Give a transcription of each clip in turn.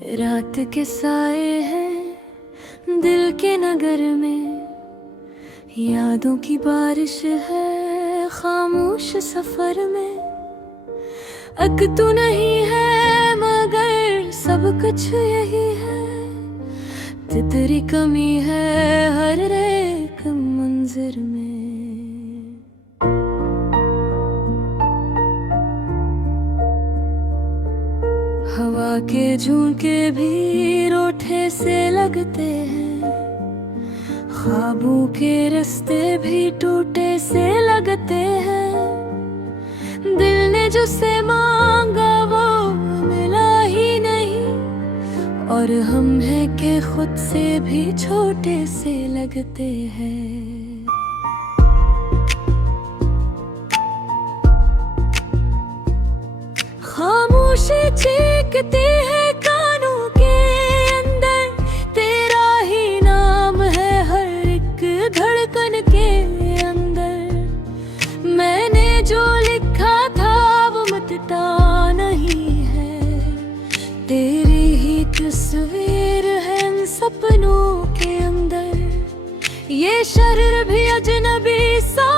रात के साए हैं दिल के नगर में, यादों की बारिश है खामोश सफर में। अक तू नहीं है मगर सब कुछ यही है, तेरी कमी है हर एक मंजर में। हवा के झोंके भी रोठे से लगते हैं, ख्वाबों के रास्ते भी टूटे से लगते हैं। दिल ने जो से मांगा वो मिला ही नहीं, और हम हैं कि खुद से भी छोटे से लगते हैं। खामोशी चीखती है कानों के अंदर, तेरा ही नाम है हर एक धड़कन के अंदर। मैंने जो लिखा था वो मिटता नहीं है, तेरी ही तस्वीर है इन सपनों के अंदर। ये शरीर भी अजनबी सा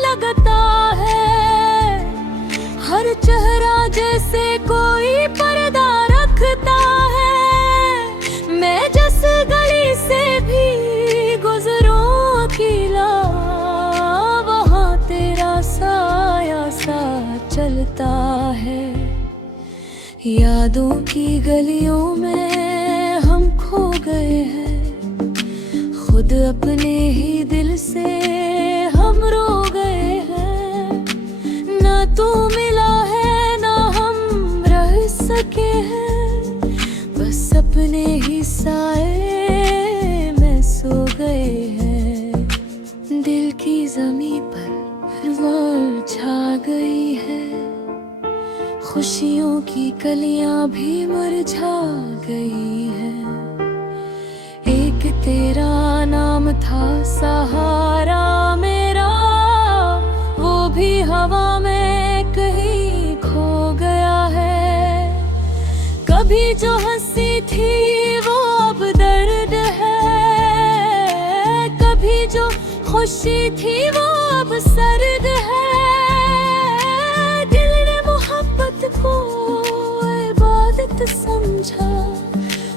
लगता है, हर चेहरा जैसे कोई पर्दा रखता है। मैं जिस गली से भी गुजरूं अकेला, वहाँ तेरा साया सा चलता है। यादों की गलियों में हम खो गए हैं, खुद अपने ही दिल से हम रो गए हैं। ना तू मिला है ना हम रह सके हैं, बस अपने ही साए में सो गए हैं। दिल की जमीन पर फिर छा गई है, खुशियों की कलियां भी मुरझा गई है। एक तेरा नाम था सहारा मेरा, वो भी हवा में कहीं खो गया है। कभी जो हंसी थी वो अब दर्द है, कभी जो खुशी थी वो अब सर्द है। दिल ने मोहब्बत को इबादत समझा,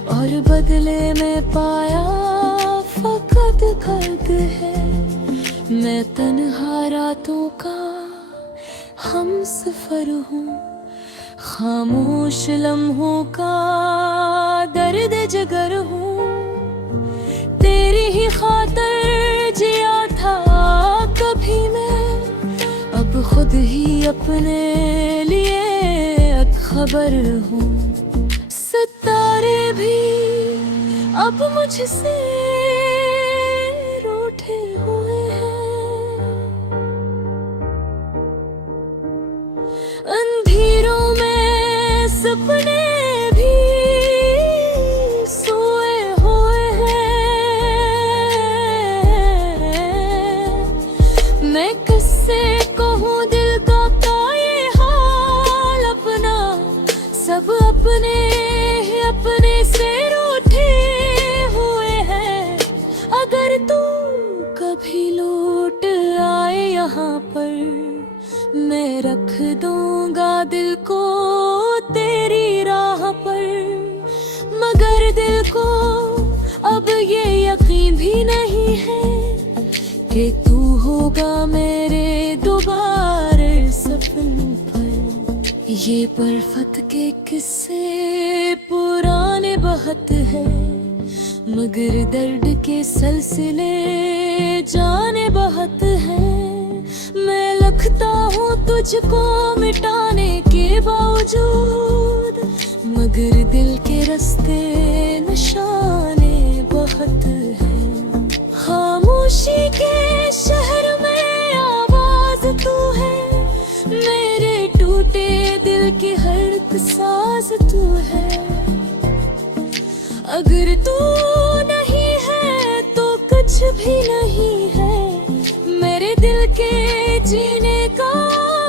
और बदले में पाया फकत दर्द है। मैं तन्हा रातों का हम सफर हूँ, खामोश लम्हों का दर्द जगर हूँ। तेरी ही खातर जिया था कभी मैं, अब खुद ही अपने लिए खबर हूँ। सितारे भी अब मुझसे रूठे हुए हैं, अंधेरों में सपने भी सोए हुए हैं। मैं किससे कहूँ दिल का ये हाल अपना, सब अपने से रूठे हुए हैं। अगर तू कभी लौट आए यहाँ पर, मैं रख दूंगा दिल को तेरी राह पर। मगर दिल को अब ये यकीन भी नहीं है कि तू होगा मेरे दोबारा सपन पर। ये बर्फत के किस्से पुराने बहुत हैं, मगर दर्द के सिलसिले जाने बहुत हैं। मैं लिखता हूँ तुझको मिटाने के बावजूद, मगर दिल के रास्ते निशाने बहुत हैं। खामोशी के शहर में आवाज तू है, मेरे टूटे दिल की हर साज तू है। अगर तू नहीं है तो कुछ भी नहीं है, मेरे दिल के जीने का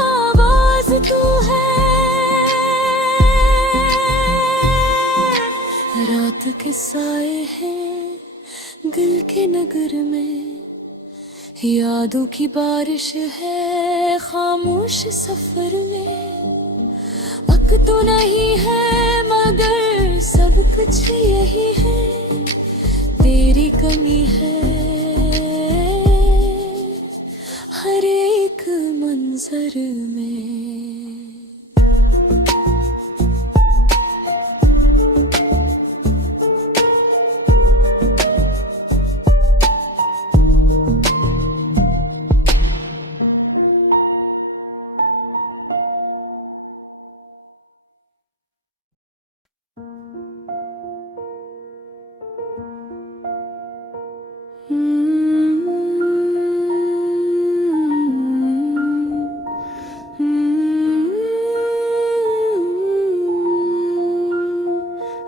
आवाज तू है। के साए हैं दिल के नगर में, यादों की बारिश है खामोश सफर में। वक्त तो नहीं है मगर सब कुछ यही है, तेरी कमी है हर एक मंजर में।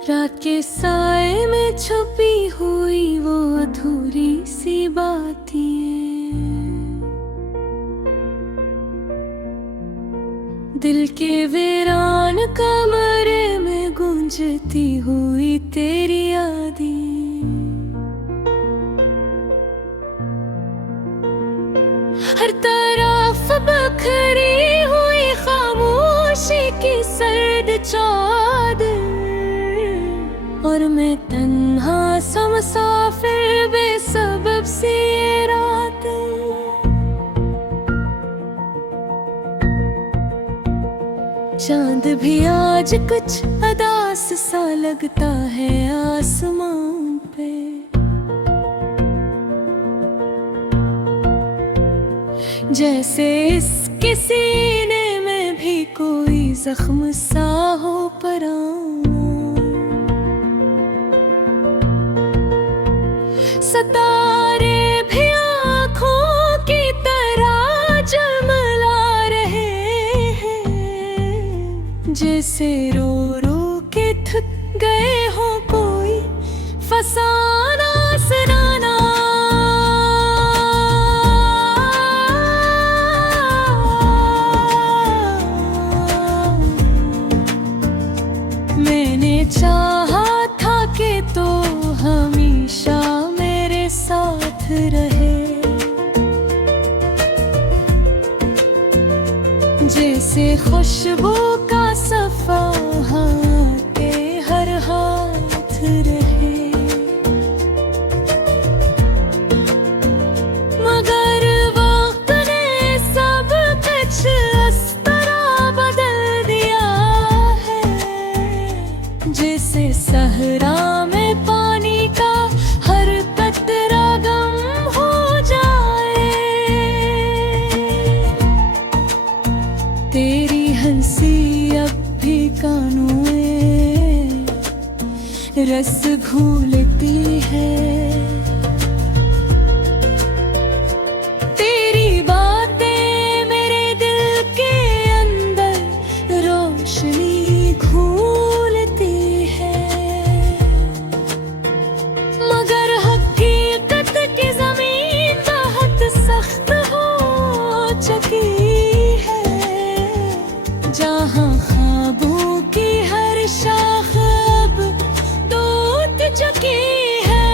रात के साए में छुपी हुई वो अधूरी सी बातें, दिल के वीरान कमरे में गूंजती हुई तेरी यादें। हर तरफ बखरी हुई खामोशी की सर्द चादर, और मैं तन्हा सा मुसाफिर बेसबब सी ये रात। चांद भी आज कुछ अदास सा लगता है आसमान पे, जैसे इसके सीने में भी कोई जख्म सा हो परा। सितारे भी आँखों की तरह जलमला रहे हैं, जैसे रो रो के थक गए हो कोई फसाना सुनाना। मैंने चाहा था कि तो हमेशा साथ रहे, जैसे खुशबू का सफा के हर हाथ रहे। मगर वक्त ने सब कुछ इस तरह बदल दिया है, जैसे सहरा में पानी का हर कतरा गम हो जाए। तेरी हंसी अब भी कानों में रस घोलती है, तेरी बातें मेरे दिल के अंदर रोशनी घोलती है। मगर हकीकत की जमीन बहुत सख्त हो चुकी है, जहाँ ख्वाबों की हर शाख अब टूट चुकी है।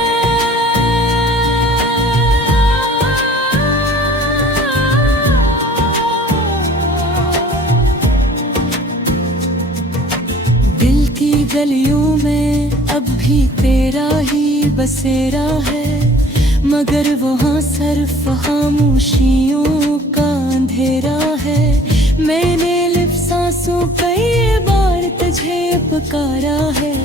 दिल की गलियों में अब भी तेरा ही बसेरा है, मगर वहाँ सिर्फ खामोशियों का अंधेरा है। मैंने लिप सांसों कई बार तुझे पुकारा है,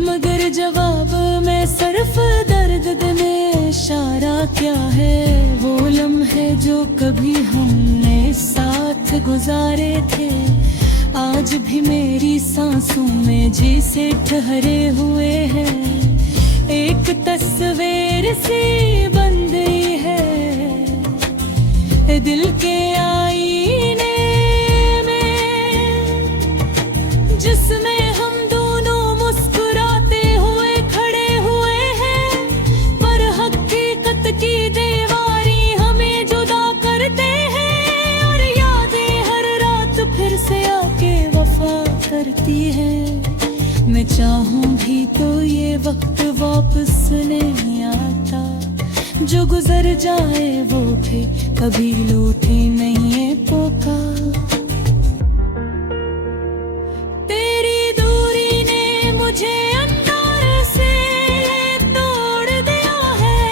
मगर जवाब में सिर्फ दर्द में इशारा क्या है। वो लम्हे जो कभी हमने साथ गुजारे थे, आज भी मेरी सांसों में जैसे ठहरे हुए हैं। एक तस्वीर सी बन गई है दिल के आईने में, जिसमें हम दोनों मुस्कुराते हुए खड़े हुए हैं, पर हकीकत की दीवारी हमें जुदा करते हैं। और यादें हर रात फिर से आके वफा करती हैं। मैं चाहूं भी तो ये वक्त वापस नहीं आता, जो गुजर जाए वो भी कभी लौटे नहीं ये पुकार। तेरी दूरी ने मुझे अंदर से तोड़ दिया है,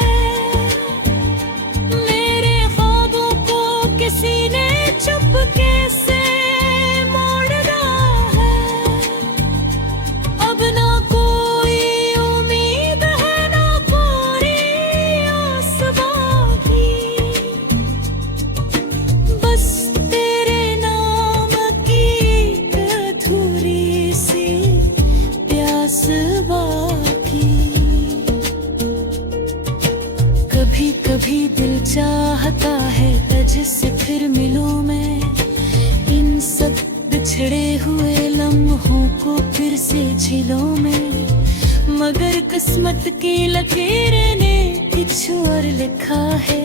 मेरे ख्वाबों को किसी ने चुपके से मोड़ दिया है। अब ना कोई उम्मीद है ना पूरी आस बाकी, बस तेरे नाम की एक अधूरी सी प्यास बाकी। कभी कभी दिल चाहता है आज से फिर मिलूं मैं, इन सब बिछड़े हुए लम्हों को फिर से झीलों में। मगर किस्मत की लकीर ने कुछ और लिखा है,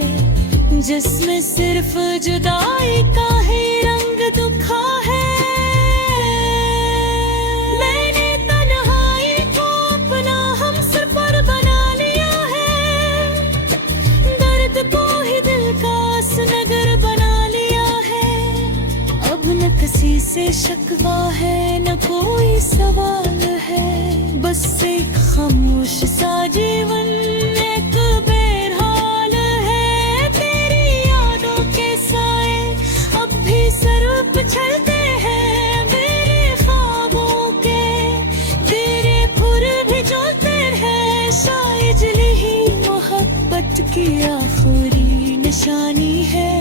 जिसमें सिर्फ जुदाई का ही रंग दुखा है। मैंने तन्हाई को अपना हमसफर बना लिया है, दर्द को ही दिल का असनगर बना लिया है। अब न किसी से शिकवा है न कोई सवाल है, बस एक खामोश सा जीवन एक बेहाल है। तेरी यादों के साए अब भी सर पे चलते हैं, मेरे ख्वाबों के तेरे फुर भी जलते हैं। शायद यही मोहब्बत की आखिरी निशानी है,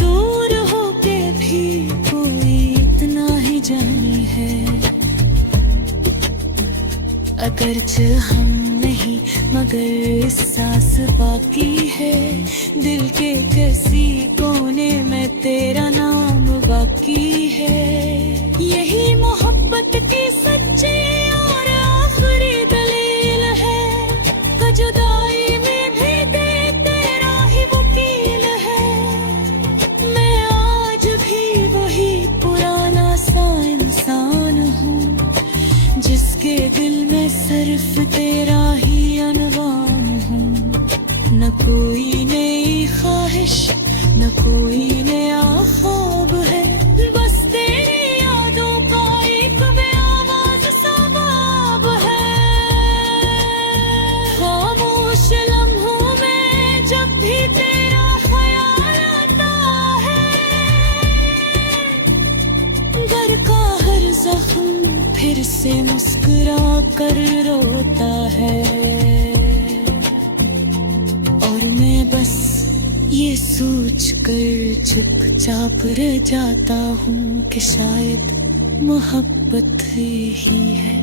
दूर होके भी कोई इतना ही जानी है। अगरचे हम नहीं मगर सांस बाकी है, दिल के किसी कोने में तेरा नाम बाकी है। यही मोहब्बत की सच्ची और आखिरी दलील है, जुदाई में भी दे तेरा ही वकील है। मैं आज भी वही पुराना सा इंसान हूँ, जिसके दिल में सिर्फ तेरा ही अनवान हूँ। न कोई नई ख्वाहिश न कोई नया ख्वाब है, बस तेरी यादों का एक बेआवाज सा बाब है। खामोश लम्हों में जब भी तेरा ख्याल आता है, घर का हर जख्म फिर से मुस्कुरा कर रोता है। और मैं बस ये सोच कर चुपचाप रह जाता हूँ कि शायद मोहब्बत ही है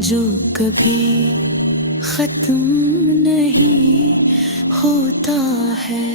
जो कभी खत्म नहीं होता है।